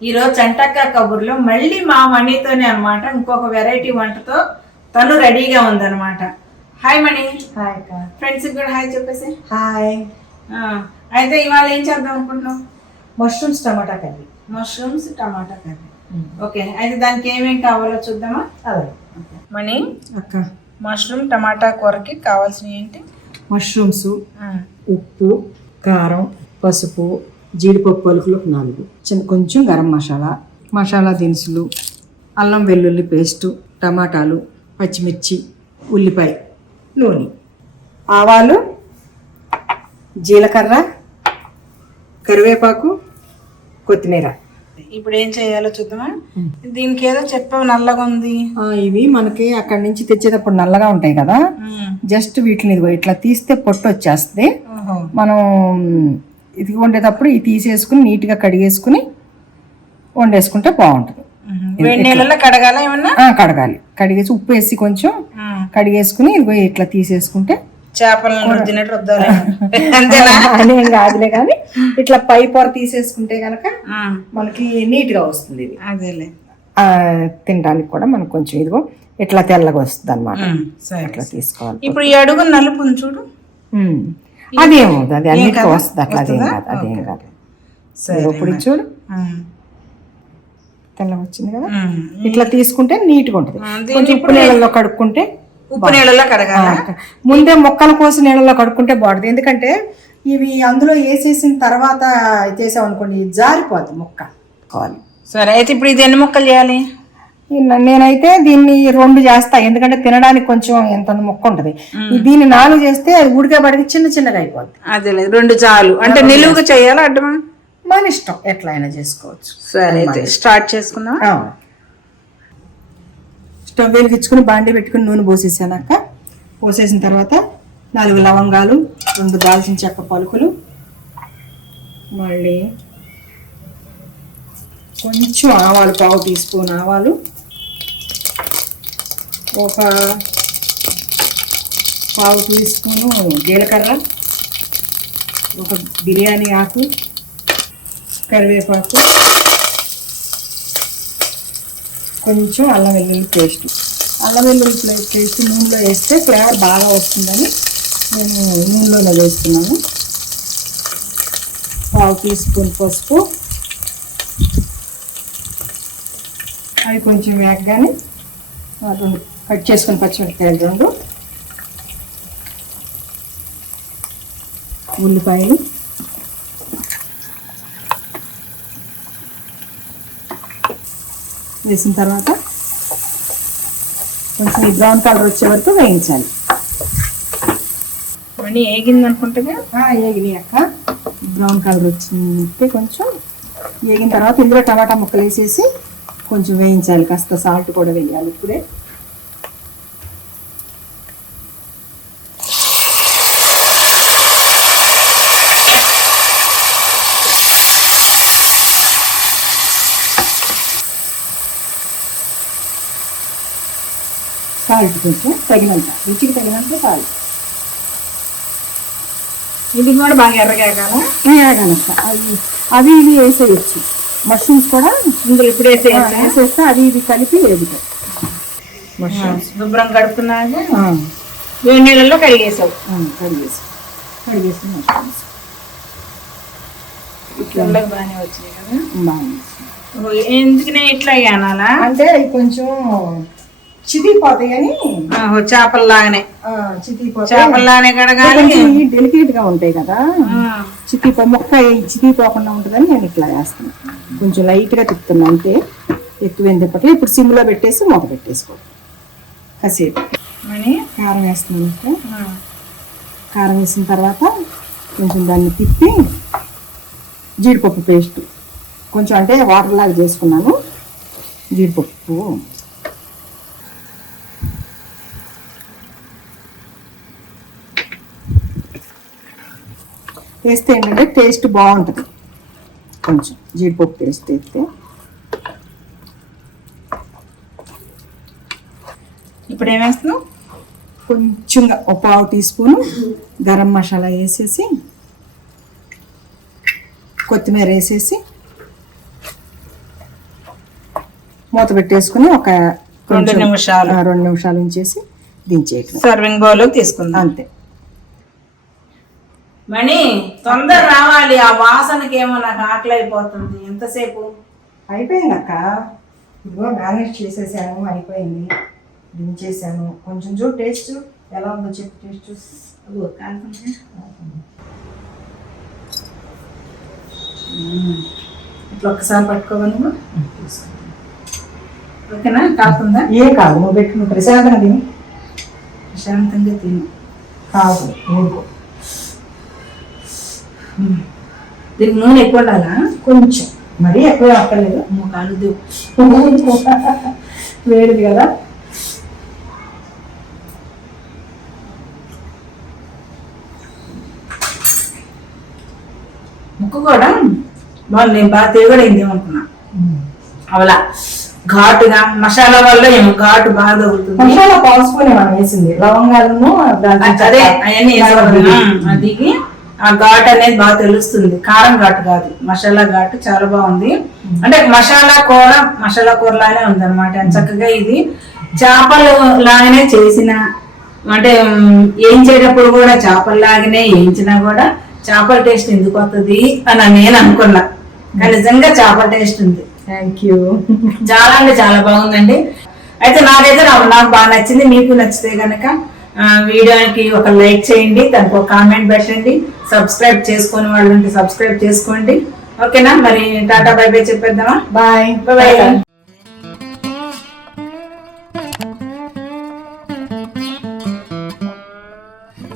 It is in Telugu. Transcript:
ఈరోజు చంటక్క కబుర్లో. మళ్ళీ మా మణితోనే అన్నమాట. ఇంకొక వెరైటీ వంటతో తను రెడీగా ఉందన్నమాట. హాయ్ మణి. హాయ్ అక్క. ఫ్రెండ్స్కి కూడా హాయ్ చెప్పేసి. హాయ్ ఆ, అయితే ఇవాళ ఏం చేద్దాం అనుకుంటున్నాం mushrooms tomato curry. Mushrooms tomato curry. Okay అయితే దానికి ఏమేం కావాలో చూద్దామా? అదే మణి అక్క. మష్రూమ్ టమాటా కూరకి కావాల్సినవి ఏంటి? మష్రూమ్స్ ఉప్పు కారం పసుపు జీడిపప్పు పలుకులు ఒక నాలుగు. చిన్న కొంచెం గరం మసాలా మసాలా దినుసులు అల్లం వెల్లుల్లి పేస్టు టమాటాలు పచ్చిమిర్చి ఉల్లిపాయ నూనె. ఆవాలు జీలకర్ర కరివేపాకు కొత్తిమీర. ఇప్పుడు ఏం చేయాలో చూద్దామా? దీనికి ఏదో చెప్పావు నల్లగా ఉంది. ఇవి మనకి అక్కడి నుంచి తెచ్చేటప్పుడు నల్లగా ఉంటాయి కదా. జస్ట్ వీటిని ఇట్లా తీస్తే పొట్టు వచ్చేస్తుంది. మనం ఇది వండేటప్పుడు ఇది తీసేసుకుని నీట్గా కడిగేసుకుని వండేసుకుంటే బాగుంటుంది కడగాల ఏమన్నా? కడగాలి. కడిగేసి ఉప్పు వేసి కొంచెం కడిగేసుకుని ఇదిగో ఇట్లా తీసేసుకుంటే చేపలను రుద్దినట్టు రుద్దాలి. అంతేనా? అనేం కాదులే కానీ ఇట్లా పై పొర తీసేసుకుంటే గనక మనకి నీట్గా వస్తుంది ఇది. అదేలే. తినడానికి కూడా మనకు కొంచెం ఇదిగో ఇట్లా తెల్లగా వస్తుంది అనమాట ఇట్లా తీసుకోవాలి. ఇప్పుడు ఈ అడుగు నలుపు చూడు. అదేమవుతుంది అది అన్నిటికీ వస్తుంది అట్లా అదేం కాదు అదేం కాదు. సరే ఇప్పుడు చూడు. ఉమ్, తెల్లగా వచ్చింది కదా. ఇట్లా తీసుకుంటే నీట్గా ఉంటుంది. కొంచెం ఉప్పు నీళ్ళలో కడుక్కుంటే ఉప్పు నీళ్ళలో కడగాల? ముందే మొక్కల కోసి నీళ్ళలో కడుక్కుంటే బాగుంటుంది. ఎందుకంటే ఇవి అందులో వేసేసిన తర్వాత చేసాం అనుకోండి జారిపోద్ది మొక్క. కావాలి సరే అయితే ఇప్పుడు ఇది ఎన్ని ముక్కలు చేయాలి? నేనైతే దీన్ని రెండు చేస్తా. ఎందుకంటే తినడానికి కొంచెం ఎంత మొక్క ఉంటుంది. దీన్ని నాలుగు చేస్తే అది ఉడికే పడికి చిన్న చిన్నగా అయిపోద్ది. అదేలే రెండు చాలు. అంటే నిలువుగా చేయాలా అడ్డమా మన ఇష్టం ఎట్లా అయినా చేసుకోవచ్చు. సరే అయితే స్టార్ట్ చేసుకుందాం. స్టవ్ వెలిగించుకుని బాండి పెట్టుకుని నూనె పోసేసానాక పోసేసిన తర్వాత నాలుగు లవంగాలు రెండు దాల్చిన చెక్క పలుకులు మళ్ళీ కొంచెం ఆవాలు పావు టీ స్పూన్ ఆవాలు ఒక పావు టీ స్పూను జీలకర్ర ఒక బిర్యానీ ఆకు కరివేపాకు కొంచెం అల్లం వెల్లుల్లి పేస్ట్. అల్లం వెల్లుల్లి పేస్ట్ నూనెలో వేస్తే ఫ్లేవర్ బాగా వస్తుందని నేను నూనెలోనే వేస్తున్నాను. పావు టీ స్పూన్ పసుపు. అవి కొంచెం వేగగానే రెండు కట్ చేసుకుని పచ్చిమిరపకాయలు రెండు. ఉల్లిపాయలు. వేసిన తర్వాత కొంచెం ఈ బ్రౌన్ కలర్ వచ్చే వరకు వేయించాలి. మనీ ఏగింది అనుకుంటే ఏగినాయి అక్క. బ్రౌన్ కలర్ వచ్చింటే కొంచెం. ఏగిన తర్వాత ఇందులో టమాటా ముక్కలు వేసేసి కొంచెం వేయించాలి. కాస్త సాల్ట్ కూడా వేయాలి ఇప్పుడే. సాల్ట్ కొంచెం తగినంత రుచికి తగినంత సాల్ట్ ఇది కూడా బాగా ఎర్రగేగాల వేయగలక అవి అవి ఇవి వేసేయచ్చు. మష్రూమ్స్ కూడా ఇందులో ఇప్పుడు వేసేస్తే అవి ఇవి కలిపి వేగుతాయి. మష్రూమ్స్. శుభ్రం కడుపుతున్నాక ఆ, వేడి నీళ్ళలో కడిగేసావు. ఆ, కడిగేసి. మష్రూమ్స్. బాగానే వచ్చినాయి కదా? బాగుంది ఓ, ఎందుకనే ఇట్లా అనాలా అంటే కొంచెం చితికిపోతాయి అని చేపల్లాగానే. కడగాలి. డెలికేట్గా ఉంటాయి కదా. చితిపో మొక్క చితికిపోకుండా ఉంటుందని నేను ఇట్లా వేస్తాను. కొంచెం లైట్గా తిప్పుతున్నా అంతే. ఎక్కువ ఎందుకంటే ఇప్పుడు సిమ్లో పెట్టేసి మూత పెట్టేసుకో. కాసేపు. కారం వేస్తున్నాను కారం వేసిన తర్వాత కొంచెం దాన్ని తిప్పి జీడిపప్పు పేస్ట్. కొంచెం అంటే వాటర్ లాగా చేసుకున్నాను. జీడిపప్పు. వేస్తే ఏంటంటే టేస్ట్ బాగుంటుంది. కొంచెం జీడిపప్పు పేస్ట్ వేస్తే. ఇప్పుడు ఏమేస్తున్నావు కొంచెం ఒక పావు టీ స్పూన్ గరం మసాలా వేసేసి కొత్తిమీర వేసేసి మూత పెట్టేసుకుని ఒక రెండు నిమిషాలు. రెండు నిమిషాలు ఉంచేసి దించేయటం. సర్వింగ్ బౌల్ తీసుకుందాం. అంతే. మణి తొందర రావాలి. ఆ వాసనకి ఏమో నాకు ఆకలి అయిపోతుంది ఎంతసేపు? అయిపోయింది అక్క ఇదిగో గార్నిష్ చేసేసాను అయిపోయింది. దించేసాను. కొంచెం చూడు టేస్ట్ ఎలా ఉందో చెప్పు టేస్ట్ చూసి అదిగో. ఇట్లా ఒక్కసారి పట్టుకోవాలి? ఓకేనా? కాకుందా ఏ కాదు నువ్వు పెట్టు నువ్వు ప్రశాంతంగా తిని. ప్రశాంతంగా తిను. కాదు ఊరుకో. దీనికి నూనె ఎక్కువ ఉండాలా? కొంచెం. మరీ ఎక్కువ అక్కర్లేదు కాలుద్దు వేడిది కదా. ముక్కు కూడా బాగుంది నేను బాగా తిరగడైంది అనుకున్నా అవలా. ఘాటుగా మసాలా వల్ల ఏమో ఘాటు బాగా తగులుతుంది. మసాలా పాల్చుకొని మనం వేసింది. లవంగాలను అదే అవన్నీ. వేసుకోవాలి అది. ఆ ఘాట్ అనేది బాగా తెలుస్తుంది. కారం ఘాటు కాదు. మసాలా ఘాటు చాలా బాగుంది. అంటే మసాలా కూర మసాలా కూర లానే ఉంది అనమాట చక్కగా ఇది చేపలు లాగానే చేసిన అంటే ఉమ్, వేయించేటప్పుడు కూడా చేపల లాగానే వేయించినా కూడా చేపల టేస్ట్ ఎందుకు వస్తుంది అని నేను అనుకున్నా. కానీ నిజంగా చేపల టేస్ట్ ఉంది. థ్యాంక్ యూ చాలా అంటే చాలా బాగుందండి. అయితే నాకైతే నాకు నాకు బాగా నచ్చింది మీకు నచ్చితే కనుక వీడియోకి ఒక లైక్ చేయండి దానికి ఒక కామెంట్ పెట్టండి. సబ్స్క్రైబ్ చేసుకుని వాళ్ళు ఉంటే సబ్స్క్రైబ్ చేసుకోండి. ఓకేనా? మరి టాటా బై బై చెప్పేద్దామా? బాయ్. బాయ్.